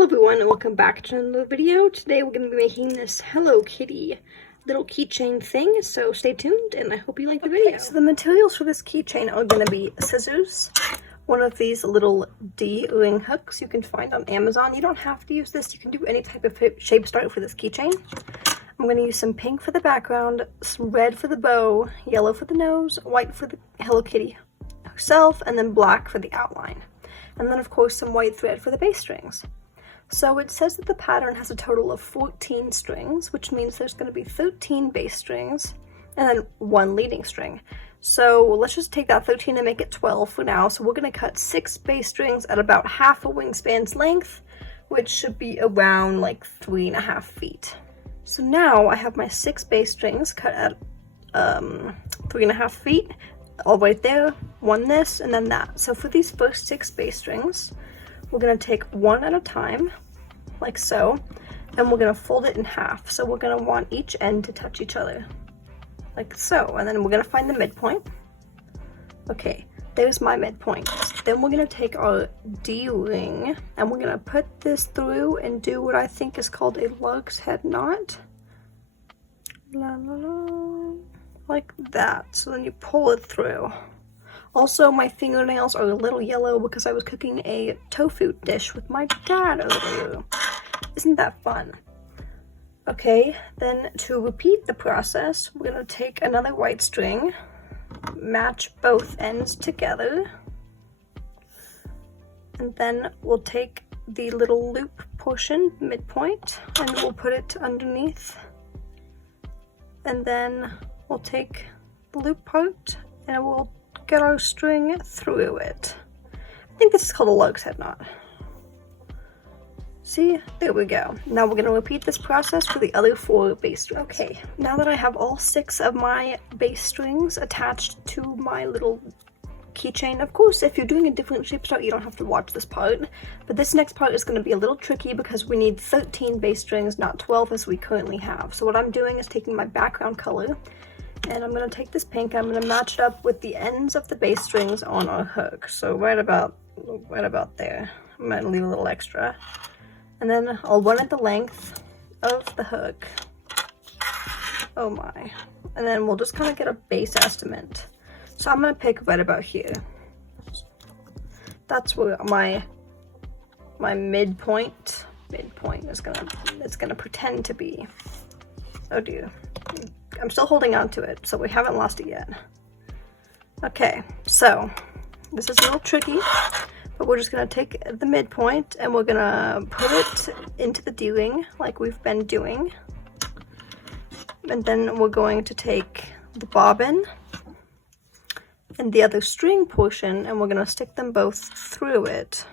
Hello everyone and welcome back to another video. Today we're going to be making this Hello Kitty little keychain thing, so stay tuned and I hope you like the video. So the materials for this keychain are going to be scissors, one of these little D-ring hooks you can find on Amazon. You don't have to use this, you can do any type of shape start for this keychain. I'm going to use some pink for the background, some red for the bow, yellow for the nose, white for the Hello Kitty herself, and then black for the outline. And then of course some white thread for the base strings. So it says that the pattern has a total of 14 strings, which means there's going to be 13 bass strings and then one leading string. So let's just take that 13 and make it 12 for now. So we're going to cut 6 bass strings at about half a wingspan's length, which should be around like 3.5 feet. So now I have my 6 bass strings cut at 3.5 feet, all right there, one this and then that. So for these first 6 bass strings, we're going to take one at a time, like so, and we're going to fold it in half. So we're going to want each end to touch each other, like so, and then we're going to find the midpoint. Okay, there's my midpoint. Then we're going to take our D-ring, and we're going to put this through and do what I think is called a lug's head knot. La, la, la, like that. So then you pull it through. Also, my fingernails are a little yellow because I was cooking a tofu dish with my dad earlier. Isn't that fun? Okay, then to repeat the process, we're going to take another white string, match both ends together, and then we'll take the little loop portion, midpoint, and we'll put it underneath. And then we'll take the loop part and we'll get our string through it. I think this is called a lug's head knot. See, there we go. Now we're going to repeat this process for the other 4 bass strings. Okay, now that I have all 6 of my bass strings attached to my little keychain, of course if you're doing a different shape start you don't have to watch this part, but this next part is going to be a little tricky because we need 13 bass strings, not 12 as we currently have. So what I'm doing is taking my background color, and I'm going to take this pink, I'm going to match it up with the ends of the bass strings on our hook. So right about there. I'm going to leave a little extra. And then I'll run it the length of the hook. Oh my. And then we'll just kind of get a base estimate. So I'm going to pick right about here. That's where my midpoint is gonna pretend to be. Oh dear. I'm still holding on to it, so we haven't lost it yet. Okay, so this is a little tricky, but we're just gonna take the midpoint and we're gonna put it into the D-ring like we've been doing. And then we're going to take the bobbin and the other string portion and we're gonna stick them both through it.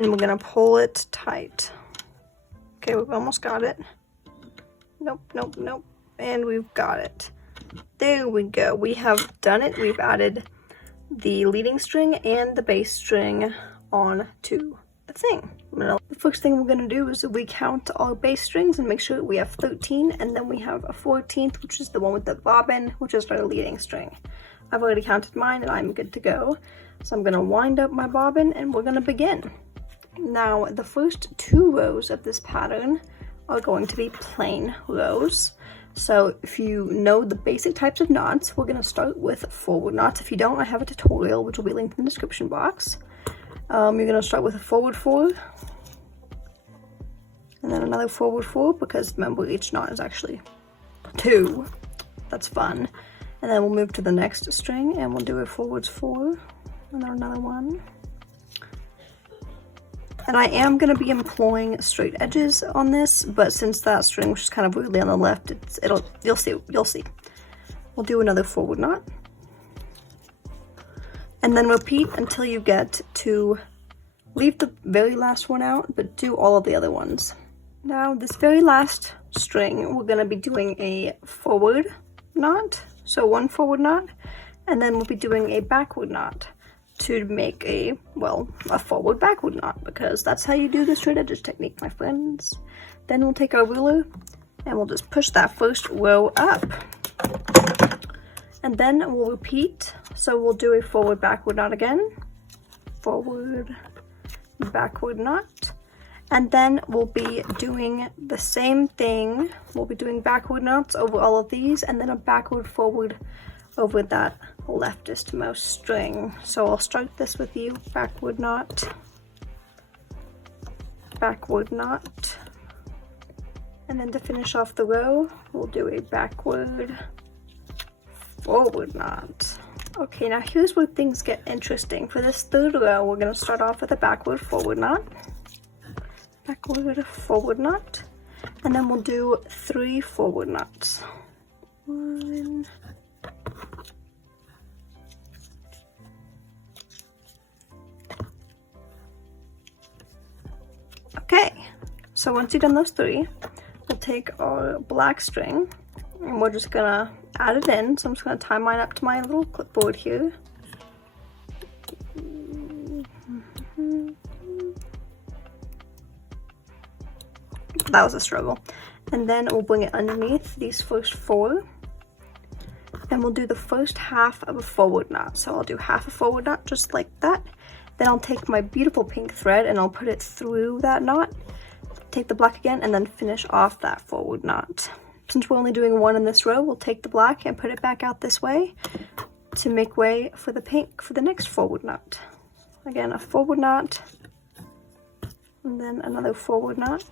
And we're gonna pull it tight. Okay, we've almost got it. Nope, nope, nope. And we've got it. There we go. We have done it. We've added the leading string and the bass string onto the thing. The first thing we're going to do is recount our bass strings and make sure we have 13, and then we have a 14th, which is the one with the bobbin, which is our leading string. I've already counted mine and I'm good to go. So I'm going to wind up my bobbin and we're going to begin. Now, the first 2 rows of this pattern are going to be plain rows. So if you know the basic types of knots, we're going to start with forward knots. If you don't, I have a tutorial which will be linked in the description box. You're going to start with a forward 4 and then another forward 4, because remember each knot is actually 2. That's fun. And then we'll move to the next string and we'll do a forwards 4 and then another one. And I am going to be employing straight edges on this, but since that string was just kind of weirdly on the left, you'll see. We'll do another forward knot. And then repeat until you get to leave the very last one out, but do all of the other ones. Now, this very last string, we're going to be doing a forward knot. So 1 forward knot, and then we'll be doing a backward knot to make a forward backward knot, because that's how you do the straight edges technique, my friends. Then we'll take our ruler and we'll just push that first row up. And then we'll repeat. So we'll do a forward backward knot again. Forward backward knot. And then we'll be doing the same thing. We'll be doing backward knots over all of these, and then a backward forward over that leftist most string. So I'll start this with you, backward knot, and then to finish off the row, we'll do a backward, forward knot. Okay, now here's where things get interesting. For this third row, we're gonna start off with a backward, forward knot, and then we'll do 3 forward knots. 1, okay, so once you've done those 3, we'll take our black string and we're just gonna add it in. So I'm just gonna tie mine up to my little clipboard here. That was a struggle. And then we'll bring it underneath these first 4, and we'll do the first half of a forward knot. So I'll do half a forward knot just like that. Then I'll take my beautiful pink thread and I'll put it through that knot, take the black again, and then finish off that forward knot. Since we're only doing 1 in this row, we'll take the black and put it back out this way to make way for the pink for the next forward knot. Again, a forward knot, and then another forward knot.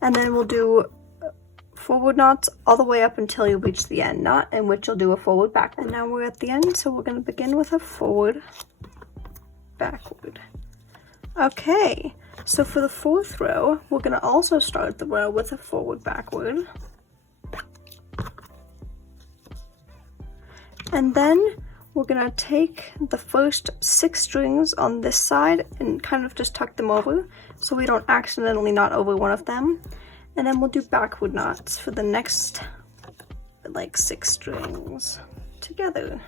And then we'll do forward knots all the way up until you reach the end knot, in which you'll do a forward backward. And now we're at the end, so we're going to begin with a forward backward. Okay, so for the 4th row, we're going to also start the row with a forward backward. And then we're going to take the first 6 strings on this side and kind of just tuck them over so we don't accidentally knot over one of them. And then we'll do backward knots for the next like 6 strings together.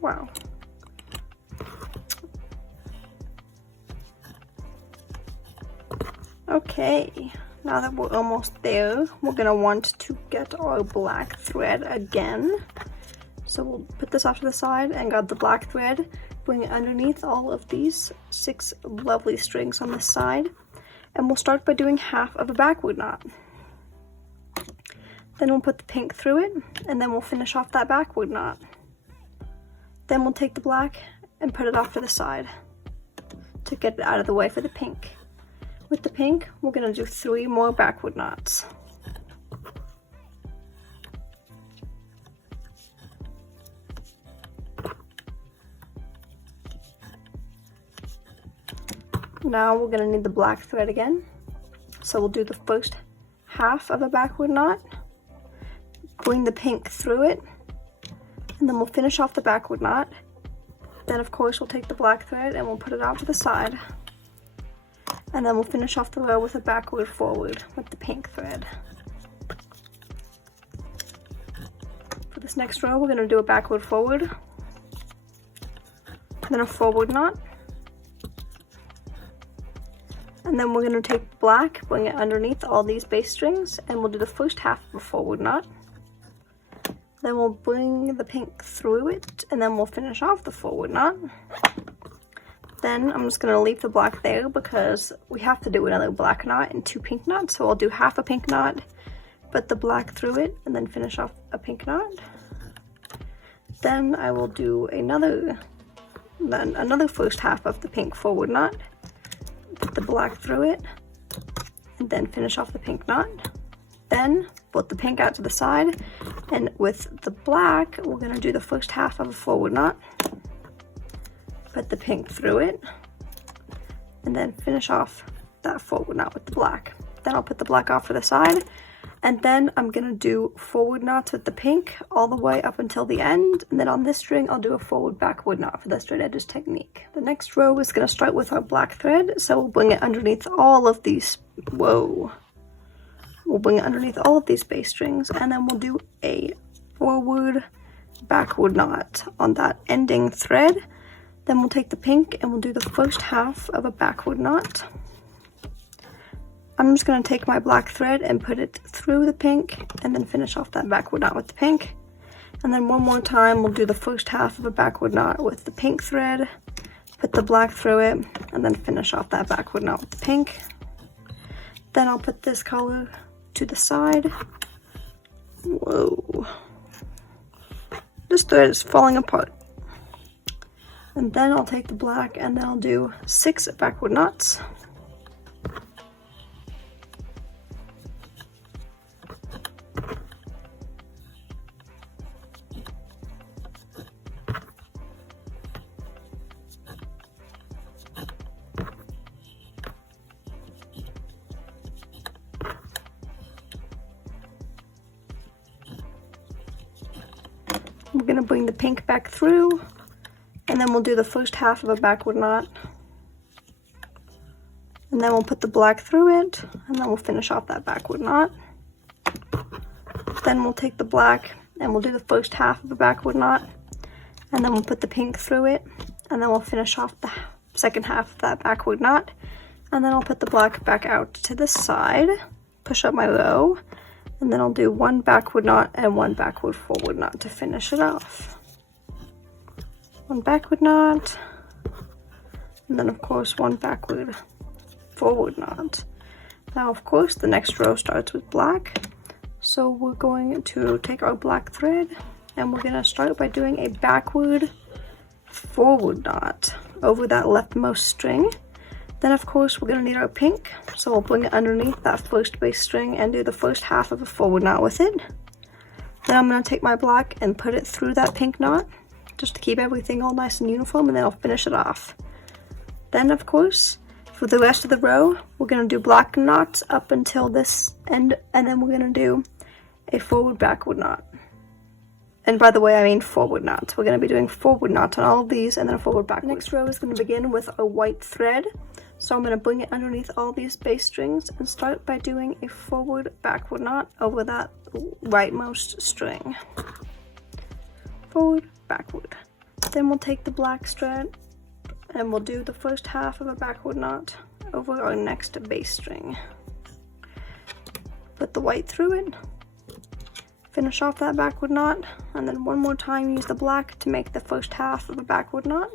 Wow. Okay, now that we're almost there, we're gonna want to get our black thread again. So we'll put this off to the side and grab the black thread, bring it underneath all of these 6 lovely strings on this side, and we'll start by doing half of a backward knot. Then we'll put the pink through it, and then we'll finish off that backward knot. Then we'll take the black and put it off to the side to get it out of the way for the pink. With the pink, we're going to do 3 more backward knots. Now we're going to need the black thread again. So we'll do the first half of a backward knot, bring the pink through it, and then we'll finish off the backward knot. Then of course we'll take the black thread and we'll put it out to the side. And then we'll finish off the row with a backward forward with the pink thread. For this next row, we're going to do a backward forward, then a forward knot, and then we're going to take the black, bring it underneath all these bass strings, and we'll do the first half of a forward knot. Then we'll bring the pink through it, and then we'll finish off the forward knot. Then I'm just going to leave the black there because we have to do another black knot and 2 pink knots. So I'll do half a pink knot, put the black through it, and then finish off a pink knot. Then I will do another first half of the pink forward knot, put the black through it, and then finish off the pink knot. Then put the pink out to the side, and with the black, we're going to do the first half of a forward knot, put the pink through it, and then finish off that forward knot with the black. Then I'll put the black off to the side, and then I'm gonna do forward knots with the pink all the way up until the end, and then on this string I'll do a forward backward knot for the straight edges technique. The next row is gonna start with our black thread, so we'll bring it underneath all of these, we'll bring it underneath all of these bass strings, and then we'll do a forward backward knot on that ending thread. Then we'll take the pink and we'll do the first half of a backward knot. I'm just going to take my black thread and put it through the pink and then finish off that backward knot with the pink. And then one more time we'll do the first half of a backward knot with the pink thread, put the black through it, and then finish off that backward knot with the pink. Then I'll put this color to the side. Whoa. This thread is falling apart. And then I'll take the black and then I'll do 6 backward knots. We're going to bring the pink back through, and then we'll do the first half of a backward knot. And then we'll put the black through it, and then we'll finish off that backward knot. Then we'll take the black, and we'll do the first half of a backward knot. And then we'll put the pink through it, and then we'll finish off the second half of that backward knot. And then I'll put the black back out to the side, push up my row, and then I'll do 1 backward knot and 1 backward forward knot to finish it off. 1 backward knot, and then of course 1 backward forward knot. Now of course the next row starts with black, so we're going to take our black thread and we're going to start by doing a backward forward knot over that leftmost string. Then of course we're going to need our pink, so we'll bring it underneath that first base string and do the first half of a forward knot with it. Then I'm going to take my black and put it through that pink knot, just to keep everything all nice and uniform, and then I'll finish it off. Then of course, for the rest of the row, we're going to do black knots up until this end, and then we're going to do a forward backward knot. And by the way, I mean forward knots. We're going to be doing forward knots on all of these and then a forward backward. The next row is going to begin with a white thread. So I'm going to bring it underneath all these base strings and start by doing a forward backward knot over that rightmost string. Forward, backward. Then we'll take the black thread and we'll do the first half of a backward knot over our next base string. Put the white through it, finish off that backward knot, and then one more time use the black to make the first half of a backward knot.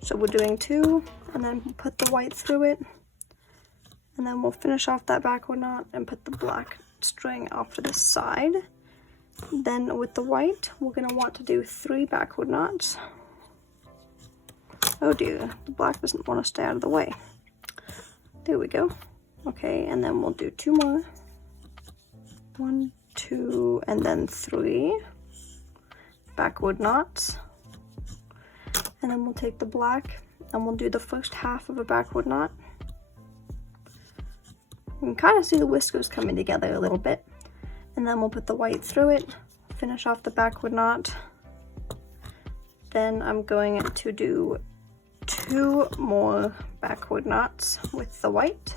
So we're doing 2, and then put the white through it, and then we'll finish off that backward knot and put the black string off to the side. Then with the white, we're going to want to do 3 backward knots. Oh dear, the black doesn't want to stay out of the way. There we go. Okay, and then we'll do 2 more. 1, 2, and then 3 backward knots. And then we'll take the black and we'll do the first half of a backward knot. You can kind of see the whiskers coming together a little bit. And then we'll put the white through it, finish off the backward knot. Then I'm going to do 2 more backward knots with the white.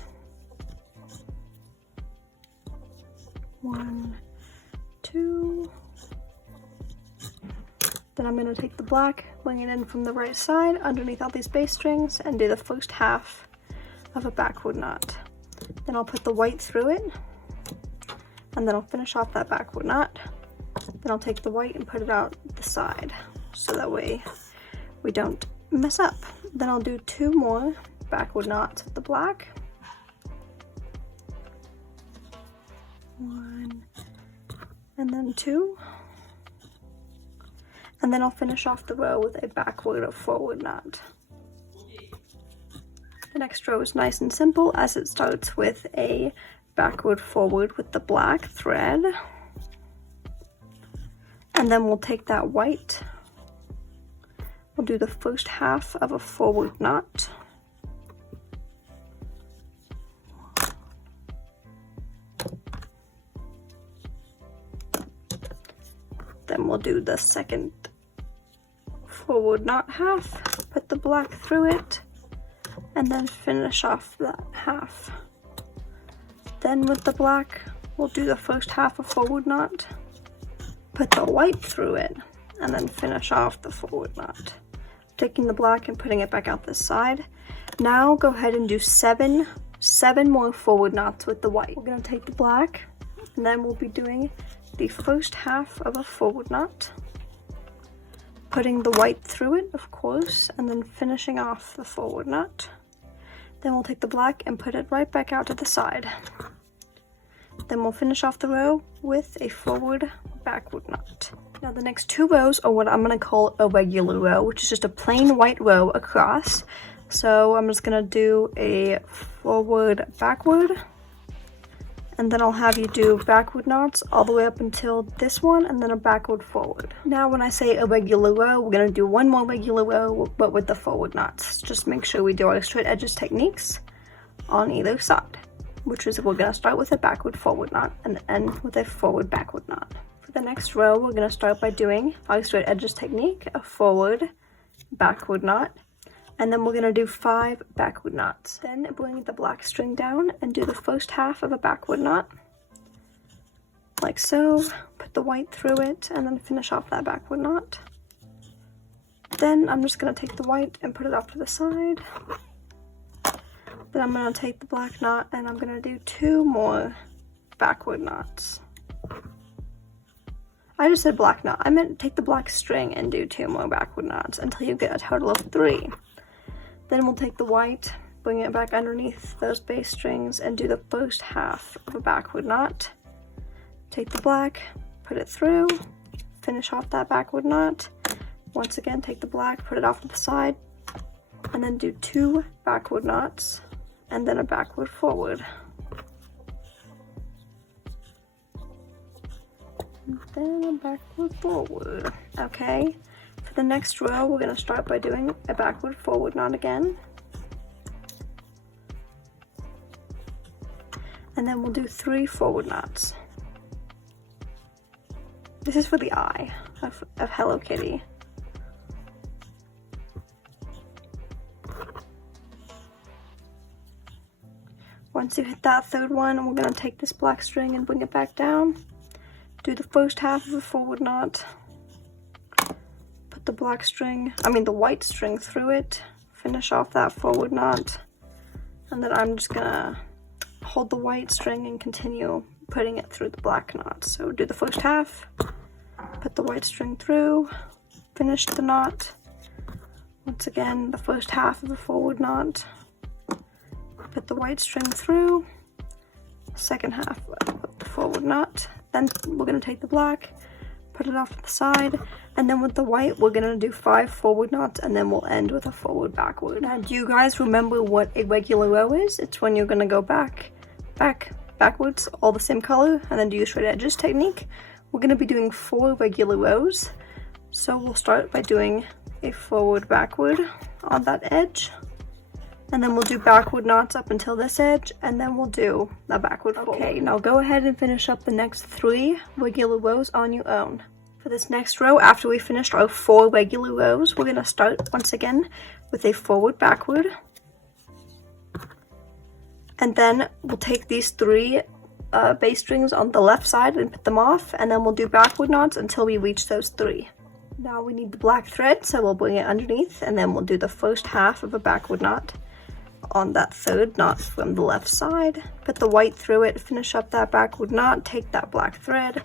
1, 2. Then I'm going to take the black, bring it in from the right side underneath all these base strings and do the first half of a backward knot. Then I'll put the white through it, and then I'll finish off that backward knot. Then I'll take the white and put it out the side, so that way we don't mess up. Then I'll do 2 more backward knots with the black. 1, and then 2. And then I'll finish off the row with a backward or forward knot. The next row is nice and simple, as it starts with a backward forward with the black thread. And then we'll take that white. We'll do the first half of a forward knot. Then we'll do the second forward knot half, put the black through it, and then finish off that half. Then with the black, we'll do the first half of forward knot, put the white through it, and then finish off the forward knot. Taking the black and putting it back out this side. Now go ahead and do 7 7 more forward knots with the white. We're going to take the black, and then we'll be doing the first half of a forward knot, putting the white through it, of course, and then finishing off the forward knot. Then we'll take the black and put it right back out to the side. Then we'll finish off the row with a forward backward knot. Now the next 2 rows are what I'm going to call a regular row, which is just a plain white row across. So I'm just going to do a forward backward, and then I'll have you do backward knots all the way up until this one, and then a backward forward. Now when I say a regular row, we're going to do 1 more regular row, but with the forward knots. Just make sure we do our straight edges techniques on either side, which is we're going to start with a backward forward knot and end with a forward backward knot. For the next row, we're going to start by doing our straight edges technique, a forward backward knot, and then we're going to do 5 backward knots. Then bring the black string down and do the first half of a backward knot, like so. Put the white through it and then finish off that backward knot. Then I'm just going to take the white and put it off to the side. Then I'm going to take the black knot and I'm going to do 2 more backward knots. I just said black knot. I meant take the black string and do 2 more backward knots until you get a total of 3. Then we'll take the white, bring it back underneath those base strings and do the first half of a backward knot. Take the black, put it through, finish off that backward knot. Once again, take the black, put it off to the side, and then do 2 backward knots and then a backward forward. And then a backward forward. Okay, for the next row, we're going to start by doing a backward forward knot again. And then we'll do 3 forward knots. This is for the eye of Hello Kitty. Once you hit that 3rd one, we're going to take this black string and bring it back down. Do the first half of a forward knot. Put the the white string through it. Finish off that forward knot. And then I'm just going to hold the white string and continue putting it through the black knot. So do the first half, put the white string through, finish the knot. Once again, the first half of a forward knot. Put the white string through, second half of the forward knot. Then we're going to take the black, put it off to the side, and then with the white we're going to do 5 forward knots, and then we'll end with a forward backward. Now, do you guys remember what a regular row is? It's when you're going to go backwards, all the same color, and then do your straight edges technique. We're going to be doing 4 regular rows, so we'll start by doing a forward backward on that edge. And then we'll do backward knots up until this edge, and then we'll do a backward forward. Okay, now go ahead and finish up the next 3 regular rows on your own. For this next row, after we finished our 4 regular rows, we're going to start once again with a forward backward. And then we'll take these 3 base strings on the left side and put them off, and then we'll do backward knots until we reach those 3. Now we need the black thread, so we'll bring it underneath, and then we'll do the first half of a backward knot on that 3rd knot from the left side. Put the white through it, finish up that backward knot, take that black thread,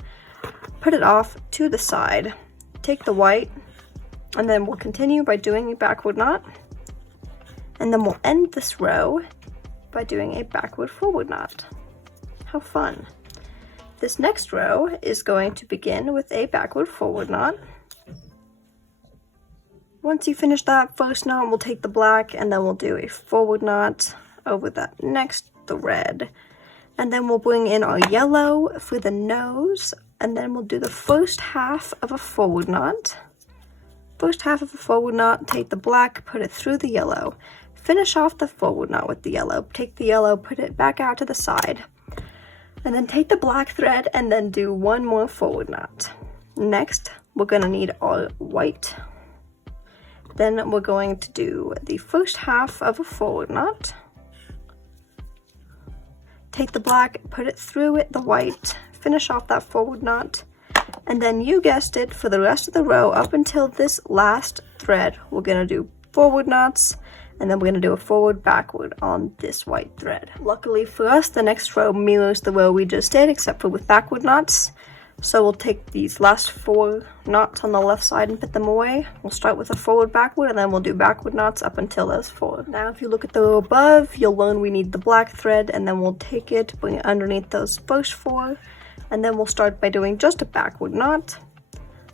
put it off to the side, take the white, and then we'll continue by doing a backward knot, and then we'll end this row by doing a backward forward knot. How fun. This next row is going to begin with a backward forward knot. Once you finish that first knot, we'll take the black and then we'll do a forward knot over that next thread. And then we'll bring in our yellow for the nose, and then we'll do the first half of a forward knot. First half of a forward knot, take the black, put it through the yellow. Finish off the forward knot with the yellow. Take the yellow, put it back out to the side. And then take the black thread and then do 1 more forward knot. Next, we're going to need our white. Then we're going to do the first half of a forward knot. Take the black, put it through it, the white, finish off that forward knot, and then you guessed it, for the rest of the row up until this last thread, we're going to do forward knots and then we're going to do a forward backward on this white thread. Luckily for us, the next row mirrors the row we just did, except for with backward knots. So we'll take these last 4 knots on the left side and put them away. We'll start with a forward backward, and then we'll do backward knots up until those 4. Now if you look at the row above, you'll learn we need the black thread, and then we'll take it, bring it underneath those first 4, and then we'll start by doing just a backward knot.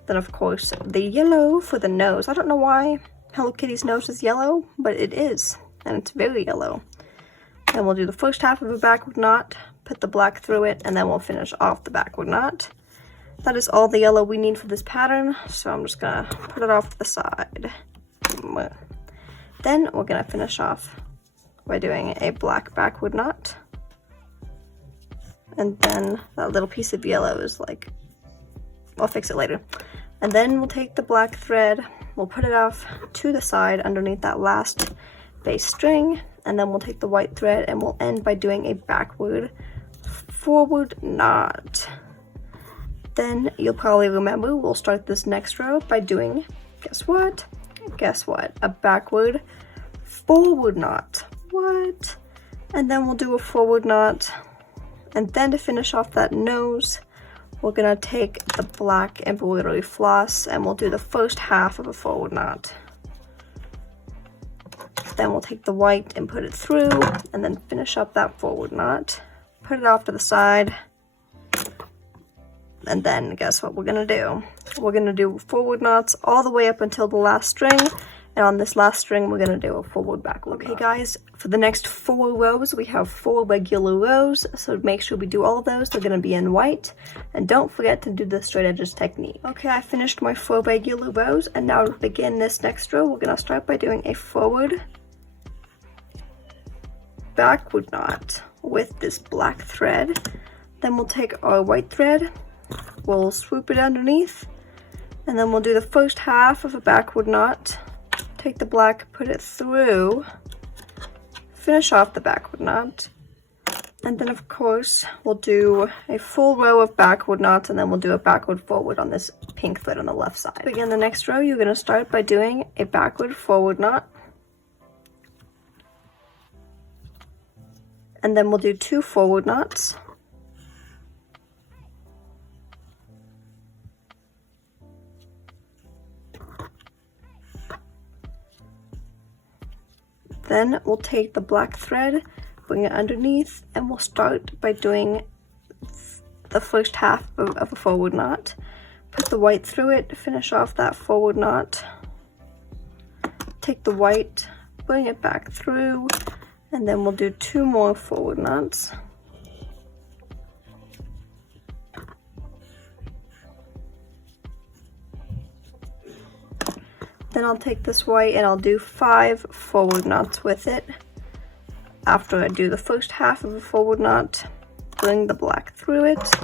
Then of course the yellow for the nose. I don't know why Hello Kitty's nose is yellow, but it is, and it's very yellow. Then we'll do the first half of a backward knot, put the black through it, and then we'll finish off the backward knot. That is all the yellow we need for this pattern, so I'm just gonna put it off to the side. Then we're gonna finish off by doing a black backward knot. And then that little piece of yellow is like, I'll fix it later. And then we'll take the black thread, we'll put it off to the side underneath that last base string, and then we'll take the white thread and we'll end by doing a backward forward knot. Then you'll probably remember we'll start this next row by doing, guess what? Guess what? A backward forward knot. What? And then we'll do a forward knot. And then to finish off that nose, we're gonna take the black embroidery floss and we'll do the first half of a forward knot. Then we'll take the white and put it through and then finish up that forward knot. Put it off to the side. And then guess what we're gonna do? We're gonna do forward knots all the way up until the last string, and on this last string we're gonna do a forward backward knot. Okay guys, for the next 4 rows we have 4 regular rows, so make sure we do all of those. They're gonna be in white, and don't forget to do the straight edges technique. Okay, I finished my 4 regular rows, and now to begin this next row we're gonna start by doing a forward backward knot with this black thread. Then we'll take our white thread, we'll swoop it underneath, and then we'll do the first half of a backward knot, take the black, put it through, finish off the backward knot, and then of course we'll do a full row of backward knots, and then we'll do a backward forward on this pink thread on the left side. To begin the next row, you're going to start by doing a backward forward knot, and then we'll do 2 forward knots. Then we'll take the black thread, bring it underneath, and we'll start by doing the first half of a forward knot. Put the white through it, finish off that forward knot. Take the white, bring it back through, and then we'll do 2 more forward knots. Then I'll take this white and I'll do 5 forward knots with it. After I do the first half of a forward knot, bring the black through it,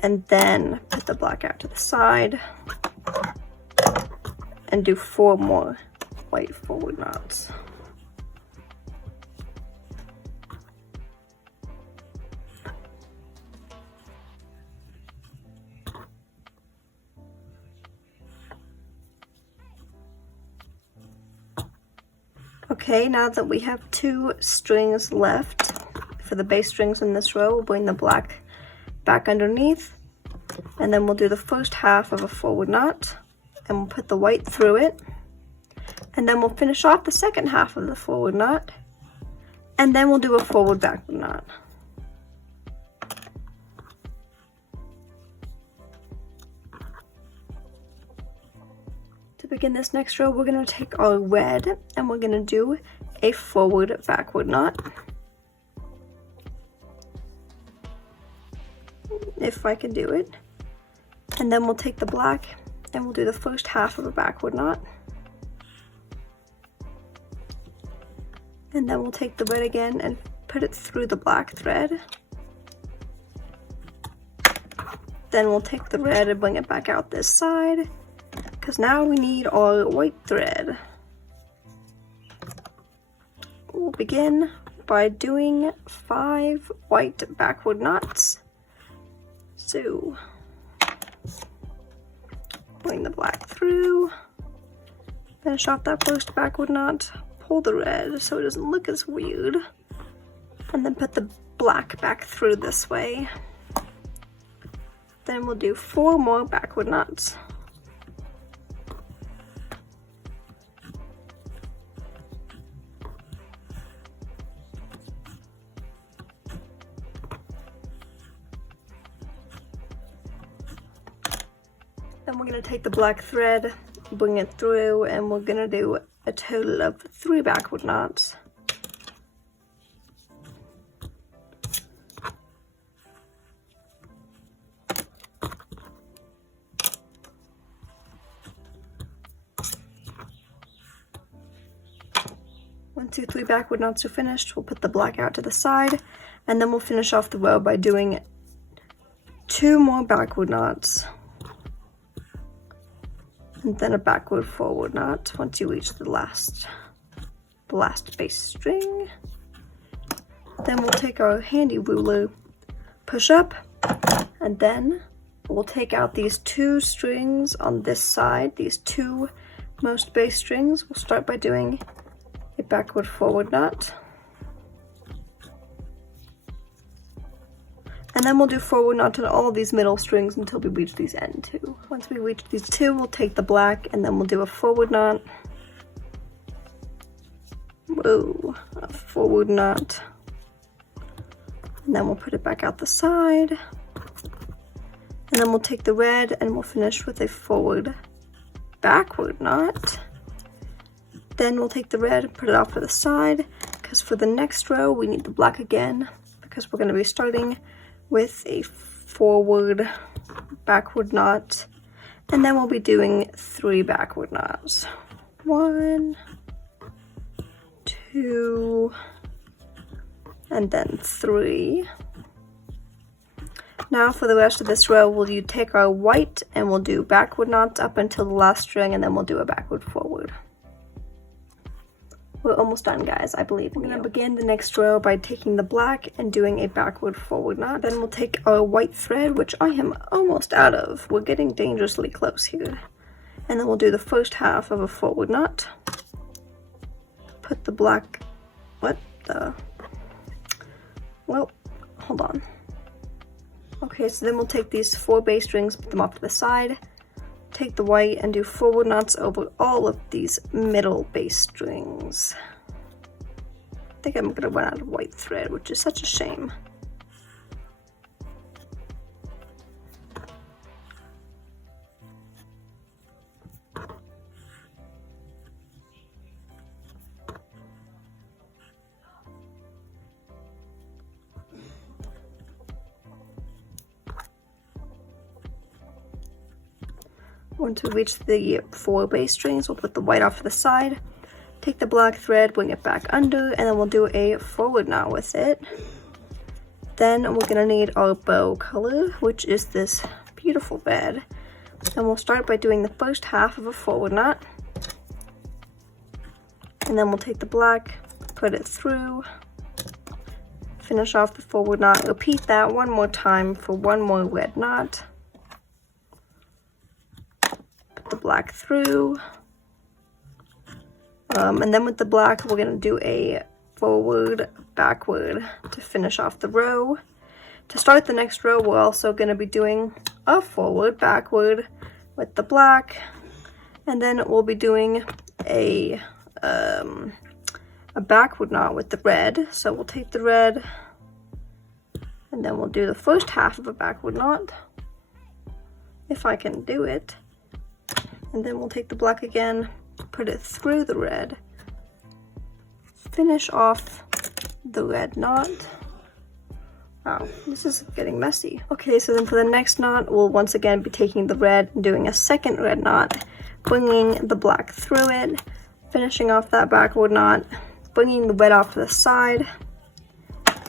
and then put the black out to the side, and do 4 more white forward knots. Okay, now that we have 2 strings left for the base strings in this row, we'll bring the black back underneath, and then we'll do the first half of a forward knot, and we'll put the white through it, and then we'll finish off the second half of the forward knot, and then we'll do a forward backward knot. To begin this next row, we're going to take our red and we're going to do a forward backward knot. If I can do it. And then we'll take the black and we'll do the first half of a backward knot. And then we'll take the red again and put it through the black thread. Then we'll take the red and bring it back out this side, because now we need our white thread. We'll begin by doing 5 white backward knots. So, bring the black through, Finish off that first backward knot, pull the red so it doesn't look as weird, and then put the black back through this way. Then we'll do 4 more backward knots. Then we're going to take the black thread, bring it through, and we're going to do a total of 3 backward knots. Once 2, 3 backward knots are finished, we'll put the black out to the side, and then we'll finish off the row by doing 2 more backward knots. And then a backward forward knot once you reach the last base string. Then we'll take our handy ruler, push up, and then we'll take out these 2 strings on this side, these 2 most base strings. We'll start by doing a backward forward knot. And then we'll do forward knot on all of these middle strings until we reach these end 2. Once we reach these 2, we'll take the black and then we'll do a forward knot. Whoa, a forward knot. And then we'll put it back out the side. And then we'll take the red and we'll finish with a forward backward knot. Then we'll take the red and put it off to the side, because for the next row we need the black again, because we're going to be starting with a forward backward knot, and then we'll be doing 3 backward knots. 1, 2, and then 3. Now for the rest of this row, we'll take our white and we'll do backward knots up until the last string, and then we'll do a backward forward. We're almost done, guys, I believe in you. We're going to begin the next row by taking the black and doing a backward forward knot. Then we'll take our white thread, which I am almost out of. We're getting dangerously close here. And then we'll do the first half of a forward knot. Put the black... What the... Well, hold on. Okay, so then we'll take these 4 base strings, put them off to the side. Take the white and do forward knots over all of these middle base strings. I think I'm going to run out of white thread, which is such a shame. Once we reach the 4 base strings, we'll put the white off to the side, take the black thread, bring it back under, and then we'll do a forward knot with it. Then we're going to need our bow color, which is this beautiful red. And we'll start by doing the first half of a forward knot. And then we'll take the black, put it through, finish off the forward knot, repeat that 1 more time for 1 more red knot. The black through, and then with the black we're going to do a forward backward to finish off the row. To start the next row, we're also going to be doing a forward backward with the black, and then we'll be doing a backward knot with the red. So we'll take the red and then we'll do the first half of a backward knot, if I can do it. And then we'll take the black again, put it through the red, finish off the red knot. Wow, this is getting messy. Okay, so then for the next knot, we'll once again be taking the red and doing a second red knot, bringing the black through it, finishing off that backward knot, bringing the red off to the side,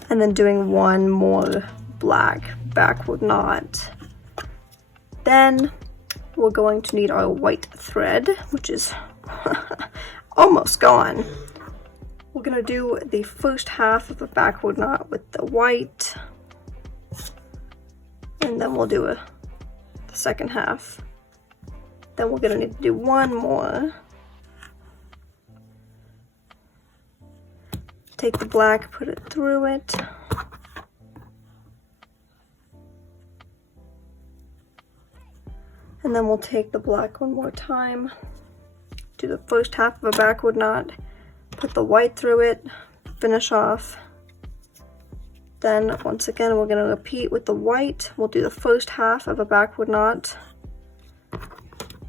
and then doing 1 more black backward knot. Then we're going to need our white thread, which is almost gone. We're going to do the first half of a backward knot with the white, and then we'll do the second half. Then we're going to need to do 1 more take the black, put it through it. And then we'll take the black one more time, do the first half of a backward knot, put the white through it, finish off. Then once again, we're gonna repeat with the white. We'll do the first half of a backward knot,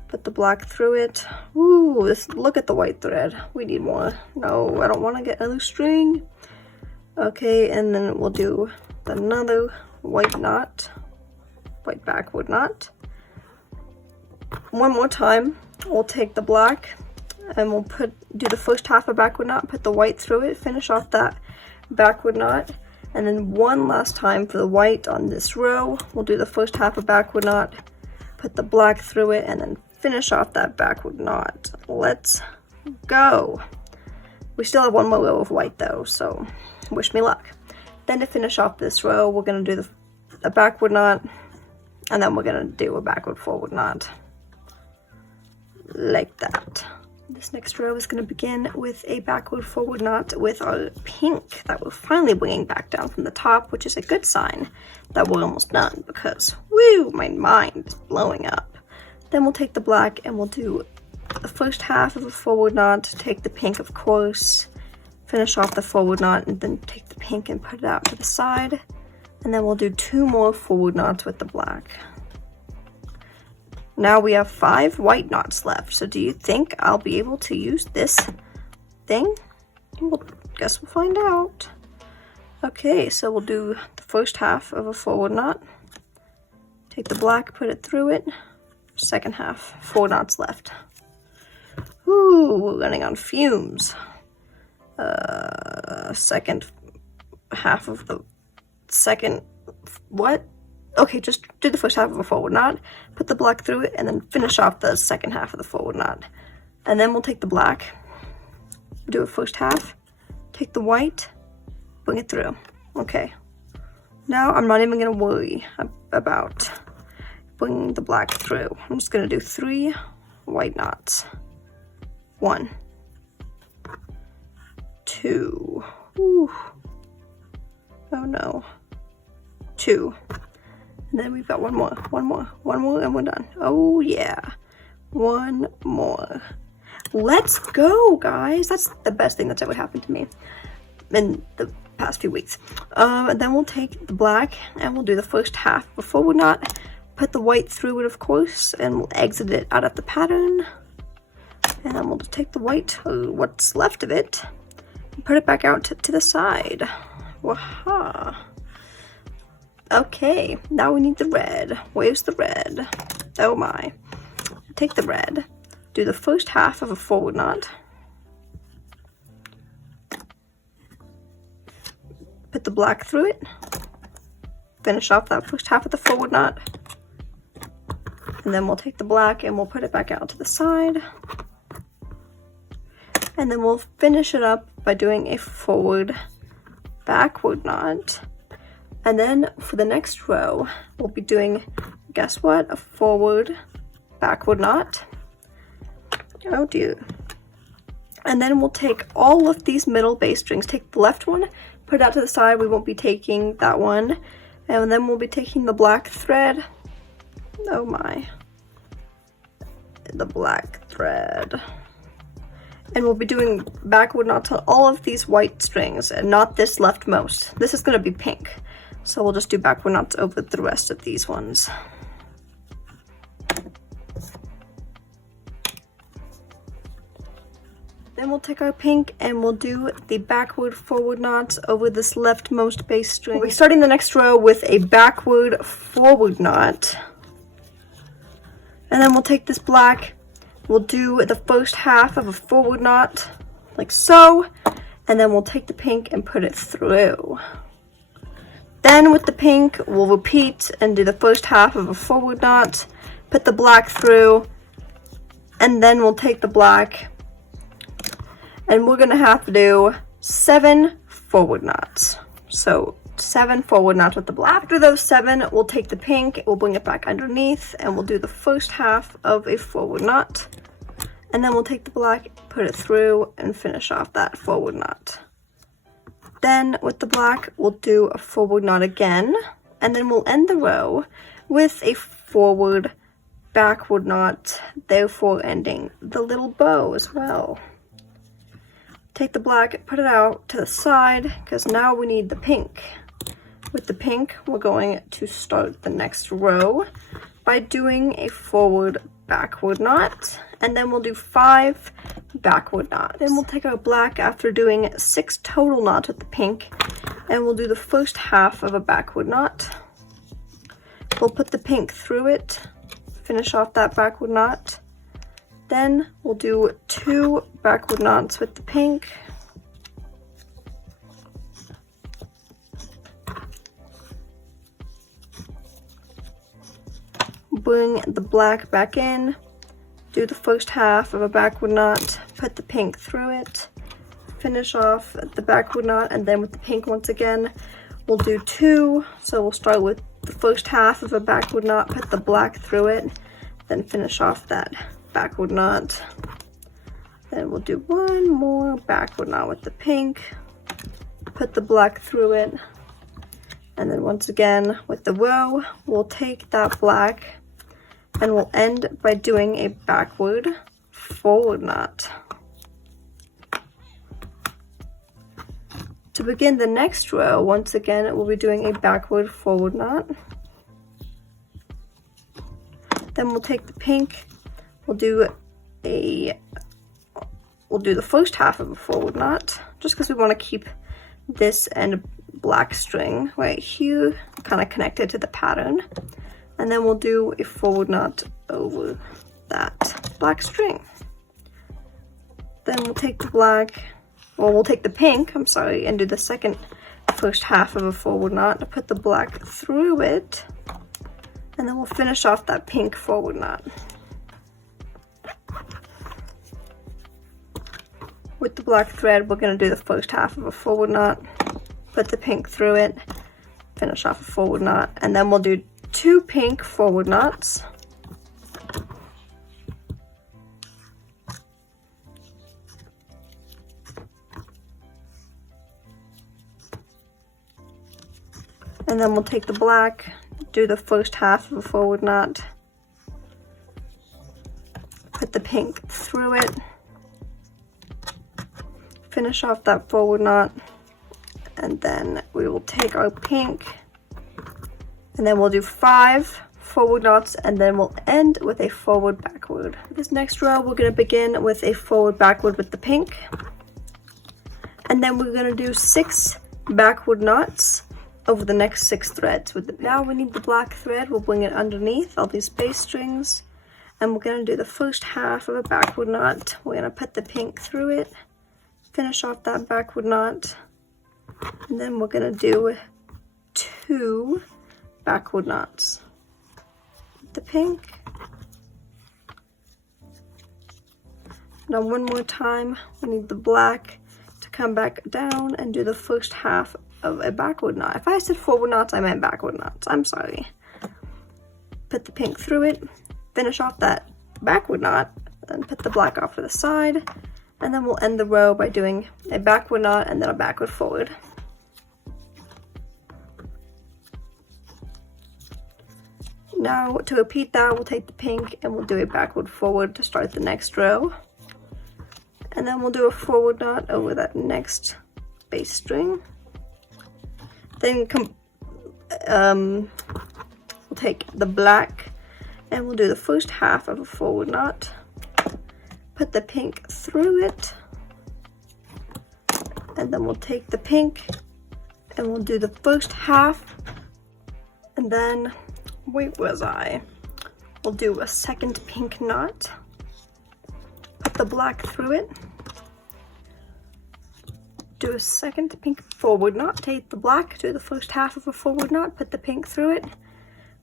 put the black through it. Ooh, look at the white thread. We need more. No, I don't wanna get a loose string. Okay, and then we'll do another white knot, white backward knot. One more time, we'll take the black and we'll do the first half of backward knot, put the white through it, finish off that backward knot, and then one last time for the white on this row, we'll do the first half of backward knot, put the black through it, and then finish off that backward knot. Let's go. We still have one more row of white though, so wish me luck. Then to finish off this row, we're gonna do a backward knot, and then we're gonna do a backward forward knot. Like that. This next row is going to begin with a backward forward knot with our pink that we're finally bringing back down from the top, which is a good sign that we're almost done because, woo, my mind is blowing up. Then we'll take the black and we'll do the first half of a forward knot, take the pink, of course, finish off the forward knot, and then take the pink and put it out to the side. And then we'll do 2 more forward knots with the black. Now we have 5 white knots left, so do you think I'll be able to use this thing? Well, guess we'll find out. Okay, so we'll do the first half of a forward knot. Take the black, put it through it. Second half, 4 knots left. Ooh, we're running on fumes. Second half of the second, what? Okay, just do the first half of a forward knot, put the black through it, and then finish off the second half of the forward knot. And then we'll take the black, do a first half, take the white, bring it through. Okay. Now I'm not even gonna worry about bringing the black through. I'm just gonna do 3 white knots. 1, 2, ooh. Oh no, 2. And then we've got one more, and we're done. Oh yeah, 1 more. Let's go, guys. That's the best thing that's ever happened to me in the past few weeks. And then we'll take the black and we'll do the first half of a forward knot, put the white through it, of course, and we'll exit it out of the pattern. And then we'll just take the white, or what's left of it, and put it back out to the side. Waha. Okay, now we need the red. Where's the red? Oh my. Take the red, do the first half of a forward knot, put the black through it, finish off that first half of the forward knot, and then we'll take the black and we'll put it back out to the side, and then we'll finish it up by doing a forward backward knot. And then for the next row, we'll be doing, guess what? A forward backward knot. Oh dear. And then we'll take all of these middle base strings, take the left one, put it out to the side. We won't be taking that one. And then we'll be taking the black thread. Oh my. The black thread. And we'll be doing backward knots on all of these white strings and not this leftmost. This is gonna be pink. So we'll just do backward knots over the rest of these ones. Then we'll take our pink and we'll do the backward forward knots over this leftmost base string. We'll be starting the next row with a backward forward knot. And then we'll take this black, we'll do the first half of a forward knot, like so, and then we'll take the pink and put it through. Then with the pink, we'll repeat and do the first half of a forward knot, put the black through, and then we'll take the black, and we're gonna have to do 7 forward knots. So 7 forward knots with the black. After those 7, we'll take the pink, we'll bring it back underneath, and we'll do the first half of a forward knot, and then we'll take the black, put it through, and finish off that forward knot. Then with the black, we'll do a forward knot again, and then we'll end the row with a forward backward knot, therefore ending the little bow as well. Take the black, put it out to the side, because now we need the pink. With the pink, we're going to start the next row by doing a forward backward knot, and then we'll do 5 backward knots. Then we'll take our black after doing 6 total knots with the pink, and we'll do the first half of a backward knot. We'll put the pink through it, finish off that backward knot. Then we'll do 2 backward knots with the pink. Bring the black back in, do the first half of a backward knot, put the pink through it, finish off the backward knot, and then with the pink once again, we'll do 2. So we'll start with the first half of a backward knot, put the black through it, then finish off that backward knot. Then we'll do 1 more backward knot with the pink, put the black through it, and then once again with the row, we'll take that black and we'll end by doing a backward forward knot. To begin the next row, once again, we'll be doing a backward forward knot. Then we'll take the pink, we'll do the first half of a forward knot, just because we want to keep this end black string right here kind of connected to the pattern. And then we'll do a forward knot over that black string. Then we'll take the black, well, we'll take the pink, I'm sorry, and do the first half of a forward knot to put the black through it. And then we'll finish off that pink forward knot. With the black thread, we're going to do the first half of a forward knot, put the pink through it, finish off a forward knot, and then we'll do 2 pink forward knots. And then we'll take the black, do the first half of a forward knot, put the pink through it, finish off that forward knot, and then we will take our pink, and then we'll do 5 forward knots, and then we'll end with a forward backward. This next row, we're going to begin with a forward backward with the pink, and then we're going to do 6 backward knots over the next 6 threads. Now we need the black thread, we'll bring it underneath all these base strings, and we're going to do the first half of a backward knot. We're going to put the pink through it, finish off that backward knot, and then we're going to do 2 backward knots. The pink. Now one more time, we need the black to come back down and do the first half of a backward knot. If I said forward knots, I meant backward knots. I'm sorry. Put the pink through it, finish off that backward knot, then put the black off to the side, and then we'll end the row by doing a backward knot and then a backward forward. Now to repeat that, we'll take the pink and we'll do a backward forward to start the next row. And then we'll do a forward knot over that next base string. Then we'll take the black and we'll do the first half of a forward knot. Put the pink through it. And then we'll take the pink and we'll do the first half. And then, wait, was I? We'll do a second pink knot. Put the black through it. Do a second pink forward knot, take the black, do the first half of a forward knot, put the pink through it,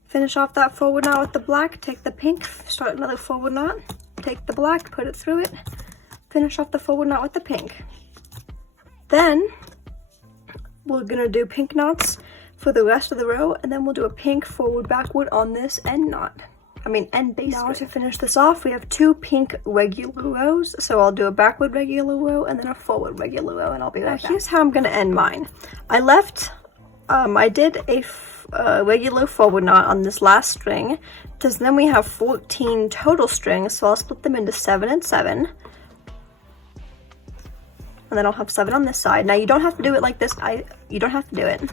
finish off that forward knot with the black, take the pink, start another forward knot, take the black, put it through it, finish off the forward knot with the pink. Then we're gonna do pink knots for the rest of the row, and then we'll do a pink forward backward on this end knot. and base. Now to finish this off, we have 2 pink regular rows. So I'll do a backward regular row and then a forward regular row, and I'll be right back. Here's how I'm gonna end mine. I did a regular forward knot on this last string, because then we have 14 total strings, so I'll split them into 7 and 7. And then I'll have 7 on this side. Now you don't have to do it like this. You don't have to do it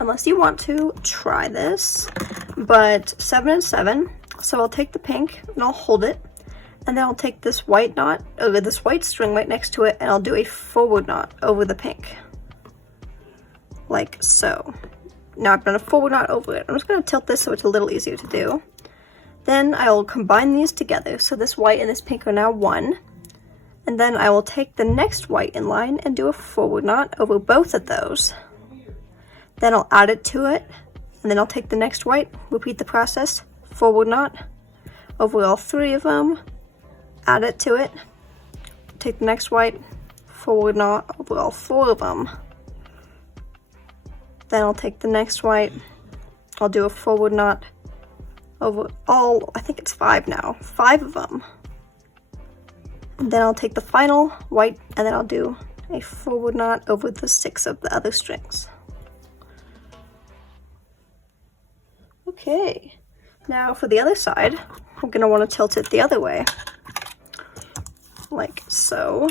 unless you want to try this, but 7 and 7. So I'll take the pink and I'll hold it, and then I'll take this white knot over this white string right next to it, and I'll do a forward knot over the pink, like so. Now I've done a forward knot over it. I'm just going to tilt this so it's a little easier to do. Then I will combine these together, so this white and this pink are now one, and then I will take the next white in line and do a forward knot over both of those. Then I'll add it to it, and then I'll take the next white, repeat the process, forward knot over all 3 of them, add it to it, take the next white, forward knot over all 4 of them. Then I'll take the next white, I'll do a forward knot over all, I think it's 5 now, 5 of them. And then I'll take the final white, and then I'll do a forward knot over the 6 of the other strings. Okay, now for the other side, we're going to want to tilt it the other way, like so.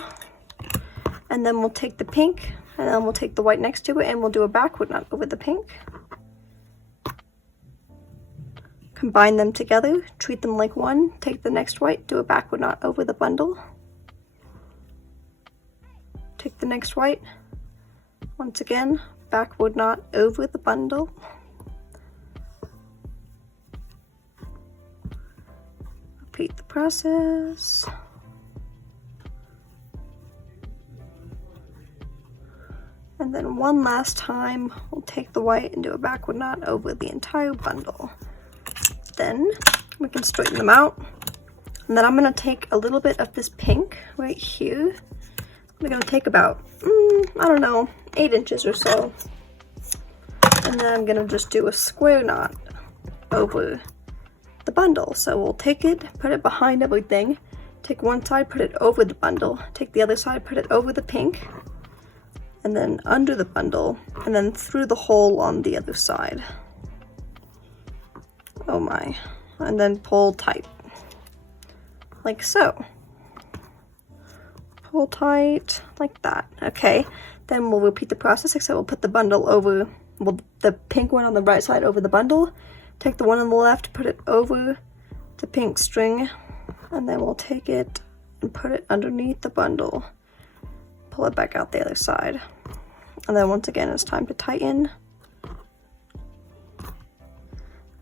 And then we'll take the pink, and then we'll take the white next to it, and we'll do a backward knot over the pink. Combine them together, treat them like one, take the next white, do a backward knot over the bundle. Take the next white, once again, backward knot over the bundle. Repeat the process. And then one last time, we'll take the white and do a backward knot over the entire bundle. Then we can straighten them out. And then I'm going to take a little bit of this pink right here. I'm going to take about, I don't know, 8 inches or so. And then I'm going to just do a square knot over the bundle. So we'll take it, put it behind everything, take one side, put it over the bundle, take the other side, put it over the pink, and then under the bundle, and then through the hole on the other side. Oh my. And then pull tight, like so. Pull tight, like that. Okay, then we'll repeat the process, except we'll put the bundle over, well, the pink one on the right side over the bundle, take the one on the left, put it over the pink string, and then we'll take it and put it underneath the bundle. Pull it back out the other side. And then once again, it's time to tighten.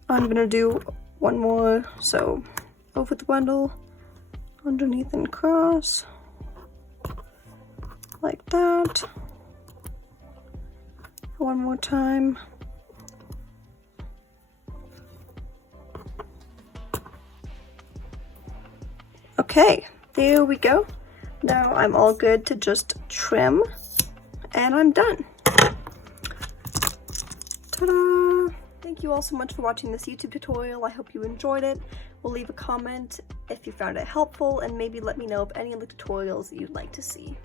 I'm gonna do one more, so over the bundle, underneath and cross, like that. One more time. Okay, there we go. Now I'm all good to just trim, and I'm done. Ta-da! Thank you all so much for watching this YouTube tutorial. I hope you enjoyed it. We'll leave a comment if you found it helpful, and maybe let me know of any other tutorials you'd like to see.